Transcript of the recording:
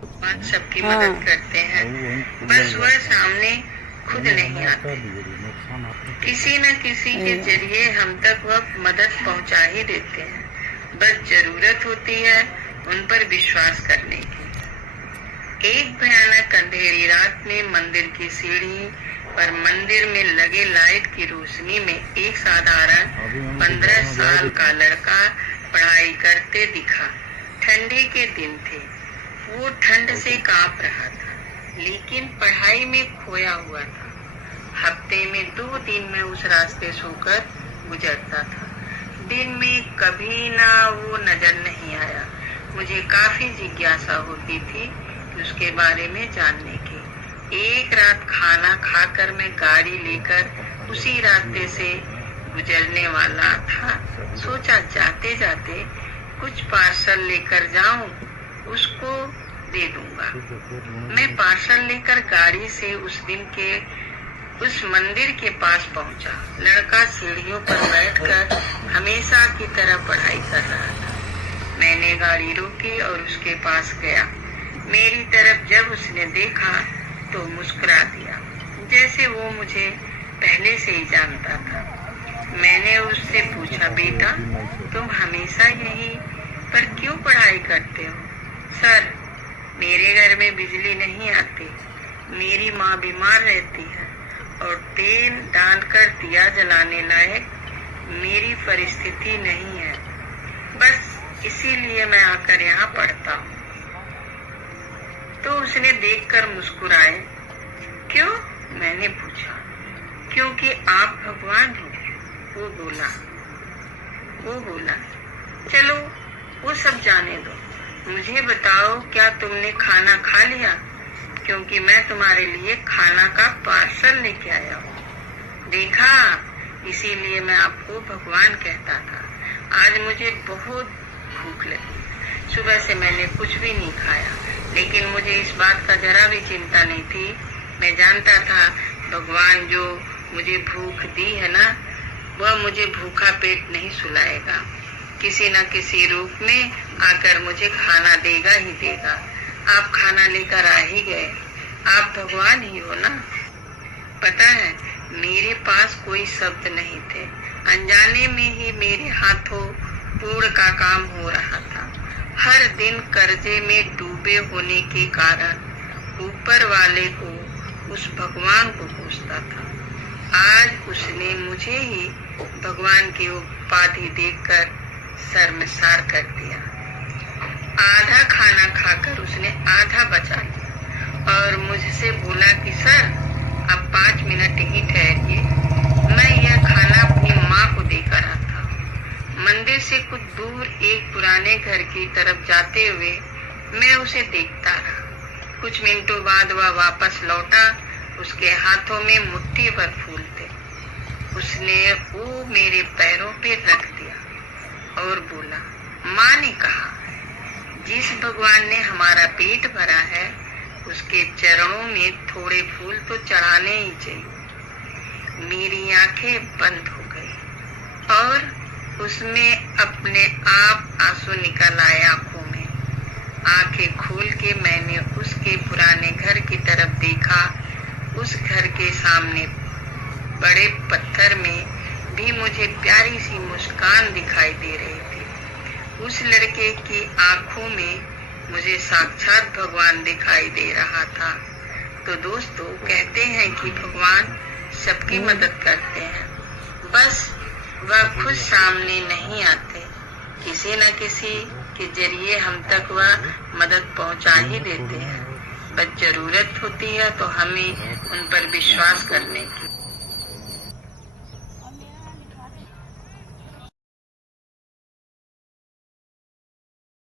भगवान सबकी मदद करते हैं, बस वह सामने खुद नहीं आते। किसी न किसी के जरिए हम तक वह मदद पहुंचा ही देते हैं, बस जरूरत होती है उन पर विश्वास करने की। एक भयानक अंधेरी रात में मंदिर की सीढ़ी पर मंदिर में लगे लाइट की रोशनी में एक साधारण 15 साल का लड़का पढ़ाई करते दिखा। ठंडी के दिन थे, वो ठंड से कांप रहा था, लेकिन पढ़ाई में खोया हुआ था। हफ्ते में 2 दिन में उस रास्ते से होकर गुजरता था। दिन में कभी ना वो नजर नहीं आया। मुझे काफी जिज्ञासा होती थी उसके बारे में जानने की। एक रात खाना खाकर मैं गाड़ी लेकर उसी रास्ते से गुजरने वाला था। सोचा जाते जाते कुछ पार्सल लेकर जाऊं, उसको दे दूंगा। मैं पार्सल लेकर गाड़ी से उस दिन के उस मंदिर के पास पहुंचा। लड़का सीढ़ियों पर बैठकर हमेशा की तरह पढ़ाई कर रहा था। मैंने गाड़ी रोकी और उसके पास गया। मेरी तरफ जब उसने देखा तो मुस्कुरा दिया, जैसे वो मुझे पहले से ही जानता था। मैंने उससे पूछा, बेटा तुम हमेशा यहीं पर क्यों पढ़ाई करते हो? सर, मेरे घर में बिजली नहीं आती, मेरी माँ बीमार रहती है और तेल डालकर दिया जलाने लायक मेरी परिस्थिति नहीं है, बस इसीलिए मैं आकर यहाँ पढ़ता हूँ। तो उसने देखकर मुस्कुराए। क्यों? मैंने पूछा। क्योंकि आप भगवान हो, वो बोला। चलो वो सब जाने दो, मुझे बताओ क्या तुमने खाना खा लिया? क्योंकि मैं तुम्हारे लिए खाना का पार्सल लेके आया हूँ। देखा, इसीलिए मैं आपको भगवान कहता था। आज मुझे बहुत भूख लगी। सुबह से मैंने कुछ भी नहीं खाया, लेकिन मुझे इस बात का जरा भी चिंता नहीं थी। मैं जानता था भगवान जो मुझे भूख दी है ना, वह मुझे भूखा पेट नहीं सुलाएगा। किसी न किसी रूप में आकर मुझे खाना देगा ही देगा। आप खाना लेकर आ ही गए। आप भगवान ही हो ना। पता है, मेरे पास कोई शब्द नहीं थे। अनजाने में ही मेरे हाथों पूर्ण का काम हो रहा था। हर दिन कर्जे में डूबे होने के कारण ऊपर वाले को, उस भगवान को पूछता था। आज उसने मुझे ही भगवान की उपाधि देकर शर्मसार कर दिया। आधा खाना खाकर उसने आधा बचा लिया और मुझसे बोला कि सर, अब 5 मिनट ही ठहरिए, मैं यह खाना अपनी माँ को देकर आता हूँ। मंदिर से कुछ दूर एक पुराने घर की तरफ जाते हुए मैं उसे देखता रहा। कुछ मिनटों बाद वह वापस लौटा। उसके हाथों में मुट्ठी भर फूल थे। उसने वो मेरे पैरों पे रख दिया और बोला, माँ ने कहा, जिस भगवान ने हमारा पेट भरा है उसके चरणों में थोड़े फूल तो चढ़ाने ही चाहिए। मेरी आंखें बंद हो गई और उसमें अपने आप आंसू निकल आए आंखों में। आंखें खोल के मैंने उसके पुराने घर की तरफ देखा। उस घर के सामने बड़े पत्थर में भी मुझे प्यारी सी मुस्कान दिखाई दे रही थी। उस लड़के की आंखों में मुझे साक्षात भगवान दिखाई दे रहा था। तो दोस्तों, कहते हैं कि भगवान सबकी मदद करते हैं, बस वह खुद सामने नहीं आते। किसी न किसी के जरिए हम तक वह मदद पहुंचा ही देते हैं। बस जरूरत होती है तो हमें उन पर विश्वास करने की।